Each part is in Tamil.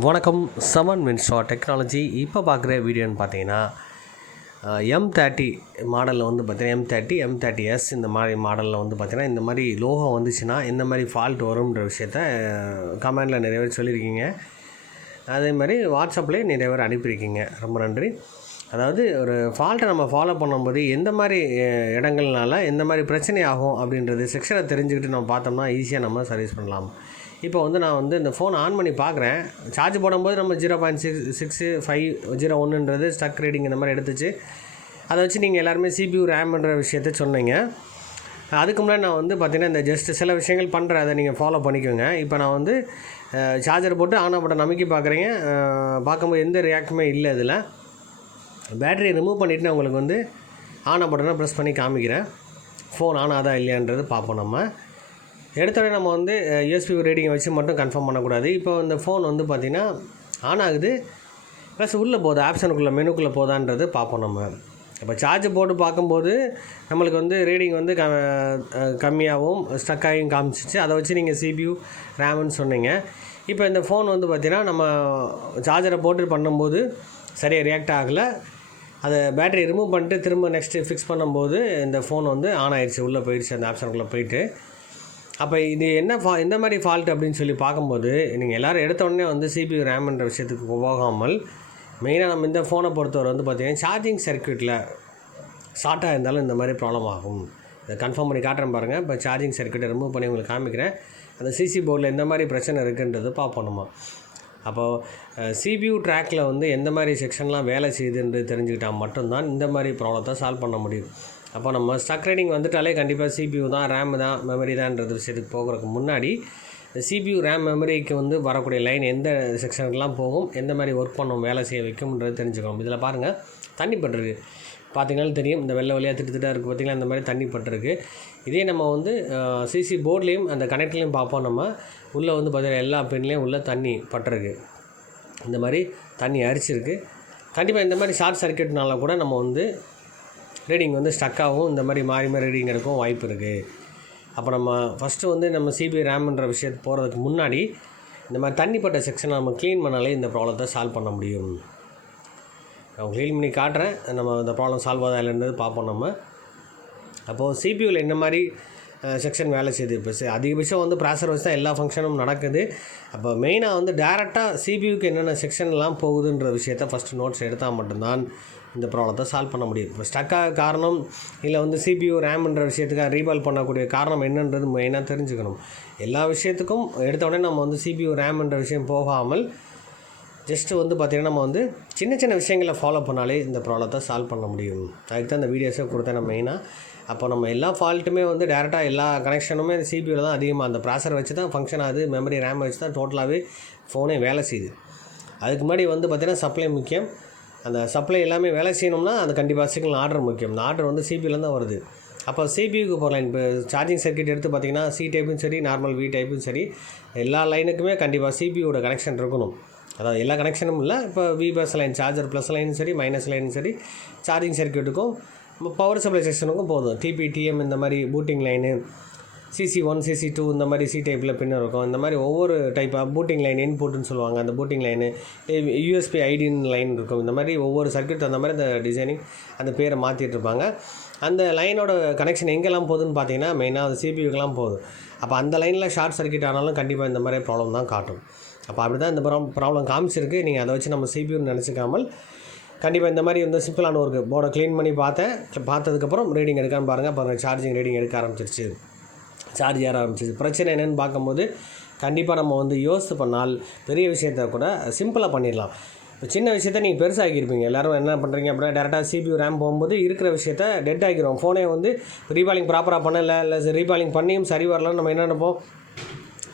வணக்கம். சமன் மின்ஸ்டா டெக்னாலஜி. இப்போ பார்க்குற வீடியோன்னு பார்த்தீங்கன்னா M30 மாடலில் வந்து பார்த்தீங்கன்னா M30S இந்த மாதிரி மாடலில் வந்து பார்த்தீங்கன்னா இந்த மாதிரி லோகம் வந்துச்சுன்னா இந்த மாதிரி ஃபால்ட் வரும்ன்ற விஷயத்த கமெண்டில் நிறைய பேர் சொல்லியிருக்கீங்க. அதே மாதிரி வாட்ஸ்அப்லேயே நிறைய பேர் அனுப்பியிருக்கீங்க. ரொம்ப நன்றி. அதாவது ஒரு ஃபால்ட்டை நம்ம ஃபாலோ பண்ணும்போது எந்த மாதிரி இடங்கள்னால எந்த மாதிரி பிரச்சனை ஆகும் அப்படின்றது செக்ஷனை தெரிஞ்சுக்கிட்டு நம்ம பார்த்தோம்னா ஈஸியாக நம்ம சர்வீஸ் பண்ணலாம். இப்போ வந்து நான் வந்து இந்த ஃபோன் ஆன் பண்ணி பார்க்குறேன். சார்ஜ் போடும்போது நம்ம 0.6501 ஸ்டக் ரீடிங் இந்த மாதிரி எடுத்துச்சு. அதை வச்சு நீங்கள் எல்லாருமே CPU ரேம்ன்ற விஷயத்த சொன்னீங்க. அதுக்கு முன்னாடி நான் வந்து பார்த்திங்கன்னா இந்த ஜஸ்ட்டு சில விஷயங்கள் பண்ணுறேன், அதை நீங்கள் ஃபாலோ பண்ணிக்கோங்க. இப்போ நான் வந்து சார்ஜர் போட்டு ஆன் பட்டன் அமைக்கி பார்க்குறீங்க. பார்க்கும்போது எந்த ரியாக்டுமே இல்லை. இதில் பேட்டரியை ரிமூவ் பண்ணிவிட்டு நான் உங்களுக்கு வந்து ஆன் பட்டனை ப்ரெஸ் பண்ணி காமிக்கிறேன். ஃபோன் ஆன் ஆதா இல்லையான்றது பார்ப்போம். நம்ம எடுத்தோடனே நம்ம வந்து USB ரீடிங்கை வச்சு மட்டும் கன்ஃபார்ம் பண்ணக்கூடாது. இப்போ இந்த ஃபோன் வந்து பார்த்திங்கன்னா ஆன் ஆகுது, ப்ளஸ் உள்ளே போகுது, ஆப்ஷனுக்குள்ளே மெனுக்குள்ளே போதான்றது பார்ப்போம். நம்ம இப்போ சார்ஜ் போட்டு பார்க்கும்போது நம்மளுக்கு வந்து ரீடிங் வந்து கம்மியாகவும் ஸ்டக்காகவும் காமிச்சிச்சு. அதை வச்சு நீங்கள் CPU ரேம்னு சொன்னீங்க. இப்போ இந்த ஃபோன் வந்து பார்த்திங்கன்னா நம்ம சார்ஜரை போட்டு பண்ணும்போது சரியாக ரியாக்ட் ஆகலை. அதை பேட்டரி ரிமூவ் பண்ணிட்டு திரும்ப நெக்ஸ்ட்டு ஃபிக்ஸ் பண்ணும்போது இந்த ஃபோன் வந்து ஆன் ஆகிடுச்சு, உள்ளே போயிடுச்சு, அந்த ஆப்ஷனுக்குள்ளே போயிட்டு. அப்போ இது என்ன எந்த மாதிரி ஃபால்ட் அப்படின்னு சொல்லி பார்க்கும்போது நீங்கள் எல்லோரும் எடுத்தோடனே வந்து CPU ரேம்ன்ற விஷயத்துக்கு போகாமல் மெயினாக நம்ம இந்த ஃபோனை பொறுத்தவரை வந்து பார்த்திங்கன்னா சார்ஜிங் சர்க்யூட்டில் ஷார்ட்டாக இருந்தாலும் இந்த மாதிரி ப்ராப்ளம் ஆகும். இதை கன்ஃபார்ம் பண்ணி காட்டுறேன் பாருங்கள். இப்போ சார்ஜிங் சர்க்யூட்டை ரிமூவ் பண்ணி உங்களுக்கு காமிக்கிறேன். அந்த CC போர்டில் எந்த மாதிரி பிரச்சனை இருக்குன்றது பார்ப்போம். நம்ம அப்போது CPU ட்ராக்கில் வந்து எந்த மாதிரி செக்ஷன்லாம் வேலை செய்யுதுன்றது தெரிஞ்சுக்கிட்டால் மட்டும்தான் இந்த மாதிரி ப்ராப்ளத்தை சால்வ் பண்ண முடியும். அப்போ நம்ம ஸ்டக் ரீடிங் வந்துட்டாலே கண்டிப்பாக CPU தான், ரேம் தான், மெமரி தான்ன்றது விஷயத்துக்கு போகிறதுக்கு முன்னாடி CPU ரேம் மெமரிக்கு வந்து வரக்கூடிய லைன் எந்த செக்ஷனுக்கெலாம் போகும், எந்த மாதிரி ஒர்க் பண்ணும், வேலை செய்ய வைக்கும்ன்றது தெரிஞ்சுக்கணும். இதில் பாருங்கள், தண்ணி பட்டிருக்கு பார்த்திங்கனாலும் தெரியும். இந்த வெள்ளை வழியாக திட்டுத்திட்டாக இருக்குது பார்த்திங்களா, இந்த மாதிரி தண்ணி பட்டிருக்கு. இதே நம்ம வந்து CC போர்ட்லேயும் அந்த கனெக்ட்லேயும் பார்ப்போம். நம்ம உள்ளே வந்து பார்த்திங்கன்னா எல்லா பின்லேயும் உள்ளே தண்ணி பட்டிருக்கு, இந்த மாதிரி தண்ணி அரிச்சிருக்கு. கண்டிப்பாக இந்த மாதிரி ஷார்ட் சர்க்யூட்னால கூட நம்ம வந்து ரீடிங் வந்து ஸ்டக்காகவும் இந்த மாதிரி மாறி மாறி ரீடிங் எடுக்கவும் வாய்ப்பு இருக்குது. அப்போ நம்ம ஃபஸ்ட்டு வந்து நம்ம CPU ரேம்ன்ற விஷயத்துக்கு போகிறதுக்கு முன்னாடி இந்த மாதிரி தண்ணிப்பட்ட செக்ஷனை நம்ம க்ளீன் பண்ணாலே இந்த ப்ராப்ளத்தை சால்வ் பண்ண முடியும். நான் க்ளீன் பண்ணி காட்டுறேன், நம்ம இந்த ப்ராப்ளம் சால்வ் ஆகுதா இல்லைன்றது பார்ப்போம். நம்ம அப்போது CPUவில் என்ன மாதிரி செக்ஷன் வேலை செய்யுது. இப்போ அதிகபட்சம் வந்து ப்ராசர் வச்சு தான் எல்லா ஃபங்க்ஷனும் நடக்குது. அப்போ மெயினாக வந்து டேரெக்டாக CPUக்கு என்னென்ன செக்ஷன்லாம் போகுதுன்ற விஷயத்த ஃபஸ்ட்டு நோட்ஸ் எடுத்தால் மட்டும்தான் இந்த ப்ராப்ளத்தை சால்வ் பண்ண முடியும். இப்போ ஸ்டக்காக காரணம் இல்லை வந்து CPU ரேம்ன்ற விஷயத்துக்காக ரீபால் பண்ணக்கூடிய காரணம் என்னன்றது மெயினாக தெரிஞ்சுக்கணும். எல்லா விஷயத்துக்கும் எடுத்த உடனே நம்ம வந்து CPU ரேம்ன்ற விஷயம் போகாமல் ஜஸ்ட்டு வந்து பார்த்திங்கன்னா நம்ம வந்து சின்ன சின்ன விஷயங்களை ஃபாலோ பண்ணாலே இந்த ப்ராப்ளத்தை சால்வ் பண்ண முடியும். அதுக்கு தான் இந்த வீடியோஸை கொடுத்தேன் நான் மெயினாக. அப்போ நம்ம எல்லா ஃபால்ட்டுமே வந்து டேரெக்டாக எல்லா கனெக்ஷனுமே CPUவில் தான் அதிகமாக, அந்த ப்ராசரை வச்சு தான் ஃபங்க்ஷன் ஆகுது, மெமரி ரேம் வச்சு தான் டோட்டலாகவே ஃபோனே வேலை செய்யுது. அதுக்கு முன்னாடி வந்து பார்த்திங்கன்னா சப்ளை முக்கியம். அந்த சப்ளை எல்லாமே வேலை செய்யணும்னா அது கண்டிப்பாக சிக்னல் ஆர்டர் முக்கியம். இந்த ஆர்டர் வந்து CPUலேருந்து தான் வருது. அப்போ CPUக்கு போகிற லைன் இப்போ சார்ஜிங் சர்க்யூட் எடுத்து பார்த்திங்கன்னா C டைப்பும் சரி, நார்மல் V டைப்பும் சரி, எல்லா லைனுக்குமே கண்டிப்பாக CPUவோட கனெக்ஷன் இருக்கணும். அதாவது எல்லா கனெக்ஷனும் இல்லை. இப்போ V+ லைன், சார்ஜர் ப்ளஸ் லைனும் சரி, மைனஸ் லைனும் சரி, சார்ஜிங் சர்க்யூட்டுக்கும் பவர் சப்ளை செக்ஷனுக்கும் போதும். TP, TM இந்த மாதிரி பூட்டிங் லைனு, CC1, CC2 இந்த மாதிரி C டைப்பில் பின்னர் இருக்கும். இந்த மாதிரி ஒவ்வொரு டைப்பாக பூட்டிங் லைன் இன்புட்டுன்னு சொல்லுவாங்க. அந்த பூட்டிங் லைனு USB ஐடின்னு லைன் இருக்கும். இந்த மாதிரி ஒவ்வொரு சர்க்யூட் அந்த மாதிரி இந்த டிசைனிங் அந்த பேரை மாற்றிட்டு இருப்பாங்க. அந்த லைனோட கனெக்ஷன் எங்கெல்லாம் போகுதுன்னு பார்த்தீங்கன்னா மெயினாக அது CPUக்கெல்லாம் போகுது. அப்போ அந்த லைனில் ஷார்ட் சர்க்யூட் ஆனாலும் கண்டிப்பாக இந்த மாதிரி ப்ராப்ளம் தான் காட்டும். அப்போ அப்படி தான் இந்த ப்ராப்ளம் காமிச்சிருக்கு. நீங்கள் அதை வச்சு நம்ம CPUன்னு நினச்சிக்காமல் கண்டிப்பாக இந்த மாதிரி வந்து சிம்பிளான ஒரு போர்டை க்ளீன் பண்ணி பார்த்ததுக்கப்புறம் ரீடிங் எடுக்காமல் பாருங்கள் சார்ஜிங் ரீடிங் எடுக்க ஆரம்பிச்சிருச்சு, சார்ஜ் ஏற ஆரம்பிச்சிச்சு. பிரச்சனை என்னென்னு பார்க்கும்போது கண்டிப்பாக நம்ம வந்து யோசித்து பண்ணால் பெரிய விஷயத்த கூட சிம்பிளாக பண்ணிடலாம். இப்போ சின்ன விஷயத்த நீங்கள் பெருசாகிருப்பீங்க. எல்லோரும் என்ன பண்ணுறீங்க அப்படின்னா டேரெக்டாக CPU ரேம் போகும்போது இருக்கிற விஷயத்த டெட் ஆகிக்கிறோம். ஃபோனே வந்து ரீபாலிங் ப்ராப்பராக பண்ணலை, இல்லை ரீபாலிங் பண்ணியும் சரி வரலன்னு நம்ம என்ன நினைப்போம்,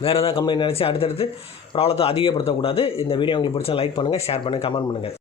வேறு எதாவது கம்பெனி நினச்சி அடுத்தடுத்து ப்ராப்ளத்தை அதிகப்படுத்தக்கூடாது. இந்த வீடியோ உங்களுக்கு பிடிச்சா லைக் பண்ணுங்கள், ஷேர் பண்ணுங்கள், கமெண்ட் பண்ணுங்கள்.